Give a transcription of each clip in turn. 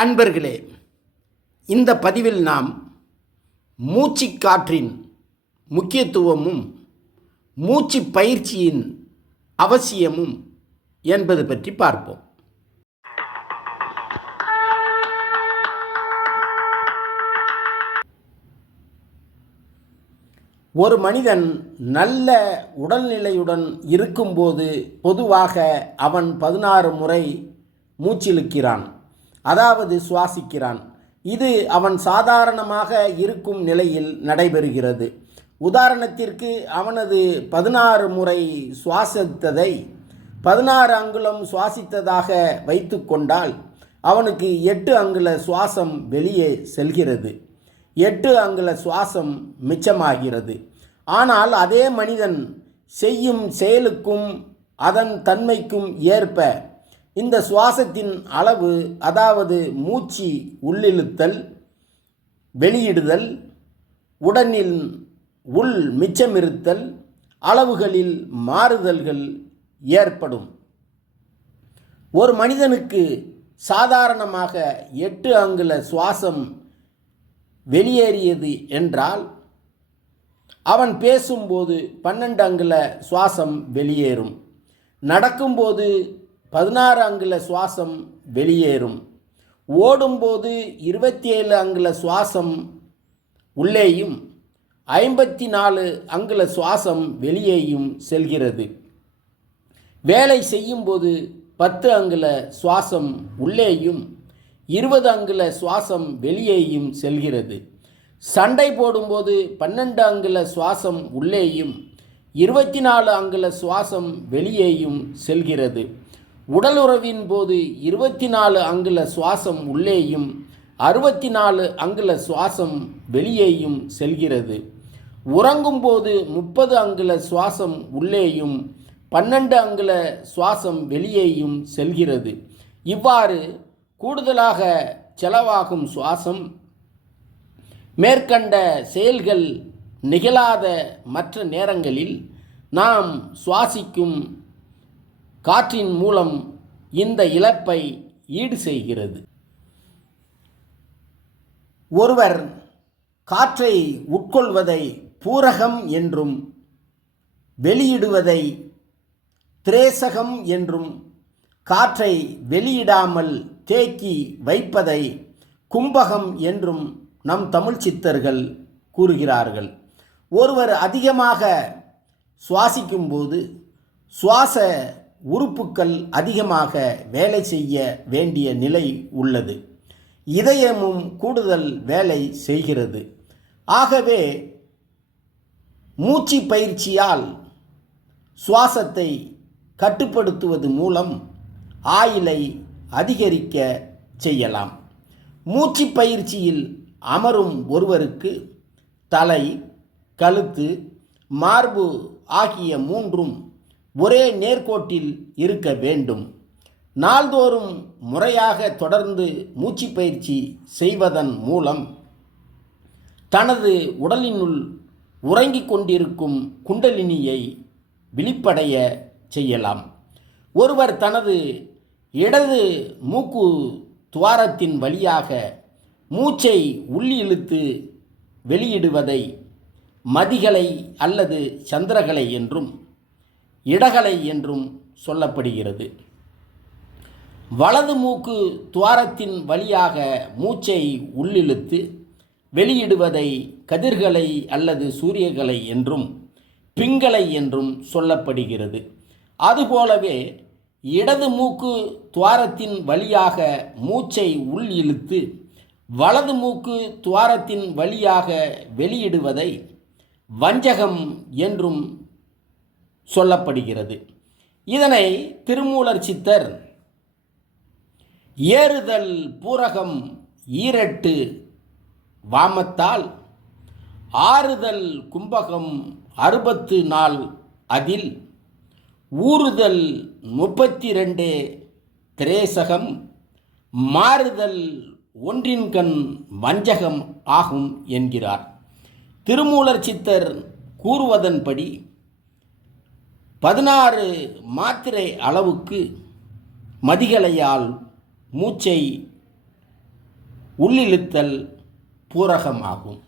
அன்பர்களே, இந்த பதிவில் நாம் மூச்சுக்காற்றின் முக்கியத்துவமும் மூச்சு பயிற்சியின் அவசியமும் என்பது பற்றி பார்ப்போம். ஒரு மனிதன் நல்ல உடல்நிலையுடன் இருக்கும்போது பொதுவாக அவன் 16 முறை மூச்சிழுக்கிறான், அதாவது சுவாசிக்கிறான். இது அவன் சாதாரணமாக இருக்கும் நிலையில் நடைபெறுகிறது. உதாரணத்திற்கு, அவனது 16 முறை சுவாசித்ததை 16 அங்குலம் சுவாசித்ததாக வைத்து கொண்டால் அவனுக்கு 8 அங்குல சுவாசம் வெளியே செல்கிறது, 8 அங்குல சுவாசம் மிச்சமாகிறது. ஆனால் அதே மனிதன் செய்யும் செயலுக்கும் அதன் தன்மைக்கும் ஏற்ப இந்த சுவாசத்தின் அளவு, அதாவது மூச்சு உள்ளிழுத்தல் வெளியிடுதல், உடலின் உள் மிச்சமிருத்தல் அளவுகளில் மாறுதல்கள் ஏற்படும். ஒரு மனிதனுக்கு சாதாரணமாக 8 அங்குல சுவாசம் வெளியேறியது என்றால் அவன் பேசும்போது 12 அங்குல சுவாசம் வெளியேறும், நடக்கும்போது 16 அங்குல சுவாசம் வெளியேறும், ஓடும்போது 27 அங்குல சுவாசம் உள்ளேயும் 54 அங்குல சுவாசம் வெளியேயும் செல்கிறது. வேலை செய்யும்போது 10 அங்குல சுவாசம் உள்ளேயும் 20 அங்குல சுவாசம் வெளியேயும் செல்கிறது. சண்டை போடும்போது 12 அங்குல சுவாசம் உள்ளேயும் 24 அங்குல சுவாசம் வெளியேயும் செல்கிறது. உடலுறவின் போது 24 அங்குல சுவாசம் உள்ளேயும் 64 அங்குல சுவாசம் வெளியேயும் செல்கிறது. உறங்கும்போது 30 அங்குல சுவாசம் உள்ளேயும் 12 அங்குல சுவாசம் வெளியேயும் செல்கிறது. இவ்வாறு கூடுதலாக செலவாகும் சுவாசம் மேற்கண்ட செயல்கள் நிகழாத மற்ற நேரங்களில் நாம் சுவாசிக்கும் காற்றின் மூலம் இந்த இழப்பை ஈடு செய்கிறது. ஒருவர் காற்றை உட்கொள்வதை பூரகம் என்றும் வெளியிடுவதை திரேசகம் என்றும், காற்றை வெளியிடாமல் தேக்கி வைப்பதை கும்பகம் என்றும் நம் தமிழ் சித்தர்கள் கூறுகிறார்கள். ஒருவர் அதிகமாக சுவாசிக்கும்போது சுவாச உறுப்புக்கள் அதிகமாக வேலை செய்ய வேண்டிய நிலை உள்ளது. இதயமும் கூடுதல் வேலை செய்கிறது. ஆகவே மூச்சு பயிற்சியால் சுவாசத்தை கட்டுப்படுத்துவது மூலம் ஆயுளை அதிகரிக்க செய்யலாம். மூச்சு பயிற்சியில் அமரும் ஒருவருக்கு தலை, கழுத்து, மார்பு ஆகிய மூன்றும் ஒரே நேர்கோட்டில் இருக்க வேண்டும். நாள்தோறும் முறையாக தொடர்ந்து மூச்சு பயிற்சி செய்வதன் மூலம் தனது உடலினுள் உறங்கிக் கொண்டிருக்கும் குண்டலினியை விழிப்படைய செய்யலாம். ஒருவர் தனது இடது மூக்கு துவாரத்தின் வழியாக மூச்சை உள்ளிழுத்து வெளியிடுவதை மதிகளை அல்லது சந்திரகலை என்றும் இடகலை என்றும் சொல்லப்படுகிறது. வலது மூக்கு துவாரத்தின் வழியாக மூச்சை உள்ளிழுத்து வெளியிடுவதை கதிர்கலை அல்லது சூரியகலை என்றும் பிங்கலை என்றும் சொல்லப்படுகிறது. அதுபோலவே இடது மூக்கு துவாரத்தின் வழியாக மூச்சை உள் இழுத்து வலது மூக்கு துவாரத்தின் வழியாக வெளியிடுவதை வஞ்சகம் என்றும் சொல்லப்படுகிறது. இதனை திருமூலர் சித்தர் ஏறுதல் பூரகம் ஈரட்டு வாமத்தால் ஆறுதல் கும்பகம் 60 நாள் அதில் ஊறுதல் 32 திரேசகம் மாறுதல் ஒன்றின்கண் வஞ்சகம் ஆகும் என்கிறார். திருமூலர் சித்தர் கூறுவதன்படி 16 மாத்திரை அளவுக்கு மதிகளையால் மூச்சை உள்ளிழுத்தல் பூரகமாகும்.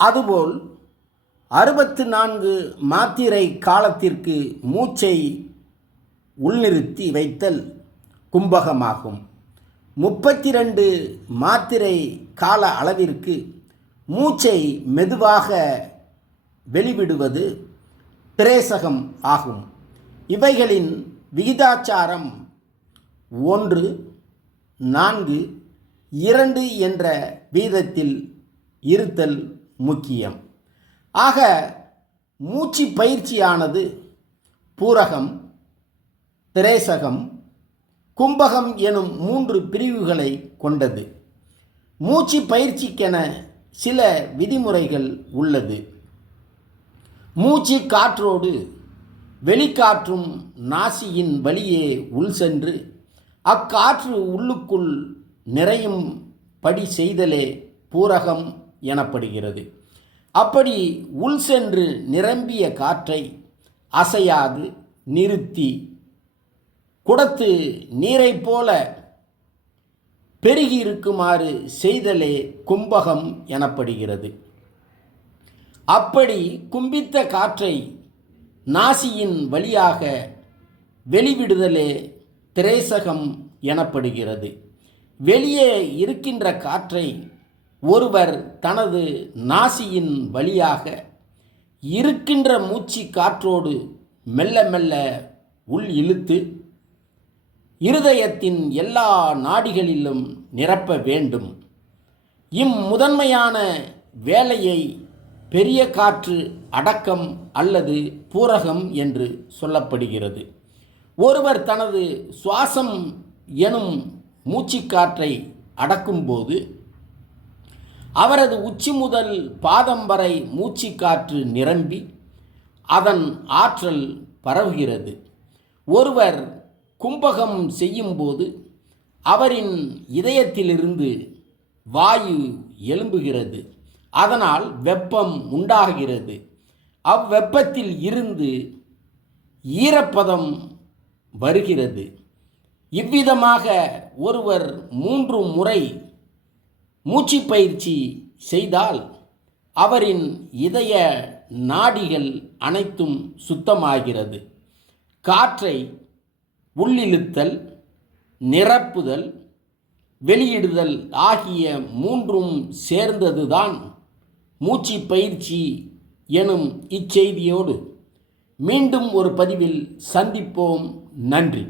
அதுபோல் 64 மாத்திரை காலத்திற்கு மூச்சை உள்நிறுத்தி வைத்தல் கும்பகமாகும். 32 மாத்திரை கால அளவிற்கு மூச்சை மெதுவாக வெளிவிடுவது திரேசகம் ஆகும். இவைகளின் விகிதாச்சாரம் 1:4:2 என்ற வீதத்தில் இருத்தல் முக்கியம். ஆக மூச்சு பயிற்சியானது பூரகம், திரேசகம், கும்பகம் எனும் 3 பிரிவுகளை கொண்டது. மூச்சு பயிற்சிக்கென சில விதிமுறைகள் உள்ளது. மூச்சு காற்றோடு வெளிக்காற்றும் நாசியின் வழியே உள் சென்று அக்காற்று உள்ளுக்குள் நிறையும் படி செய்தலே பூரகம் எனப்படுகிறது. அப்படி உள் சென்று நிரம்பிய காற்றை அசையாது நிறுத்தி குடத்து நீரை போல பெருகி இருக்குமாறு செய்தலே கும்பகம் எனப்படுகிறது. அப்படி கும்பித்த காற்றை நாசியின் வழியாக வெளிவிடுதலே திரேசகம் எனப்படுகிறது. வெளியே இருக்கின்ற காற்றை ஒருவர் தனது நாசியின் வழியாக இருக்கின்ற மூச்சு காற்றோடு மெல்ல மெல்ல உள் இழுத்து இருதயத்தின் எல்லா நாடிகளிலும் நிரப்ப வேண்டும். முதன்மையான வேலையை பெரிய காற்று அடக்கம் அல்லது பூரகம் என்று சொல்லப்படுகிறது. ஒருவர் தனது சுவாசம் எனும் மூச்சுக்காற்றை அடக்கும்போது அவரது உச்சி முதல் பாதம் வரை மூச்சுக்காற்று நிரம்பி அதன் ஆற்றல் பரவுகிறது. ஒருவர் கும்பகம் செய்யும்போது அவரின் இதயத்திலிருந்து வாயு எழும்புகிறது. அதனால் வெப்பம் உண்டாகிறது. அவ்வெப்பத்தில் இருந்து ஈரப்பதம் வருகிறது. இவ்விதமாக ஒருவர் 3 முறை மூச்சு பயிற்சி செய்தால் அவரின் இதய நாடிகள் அனைத்தும் சுத்தமாகிறது. காற்றை உள்ளிழுத்தல், நிரப்புதல், வெளியிடுதல் ஆகிய 3ம் சேர்ந்ததுதான் மூச்சு பயிற்சி எனும் இச்செய்தியோடு மீண்டும் ஒரு பதிவில் சந்திப்போம். நன்றி.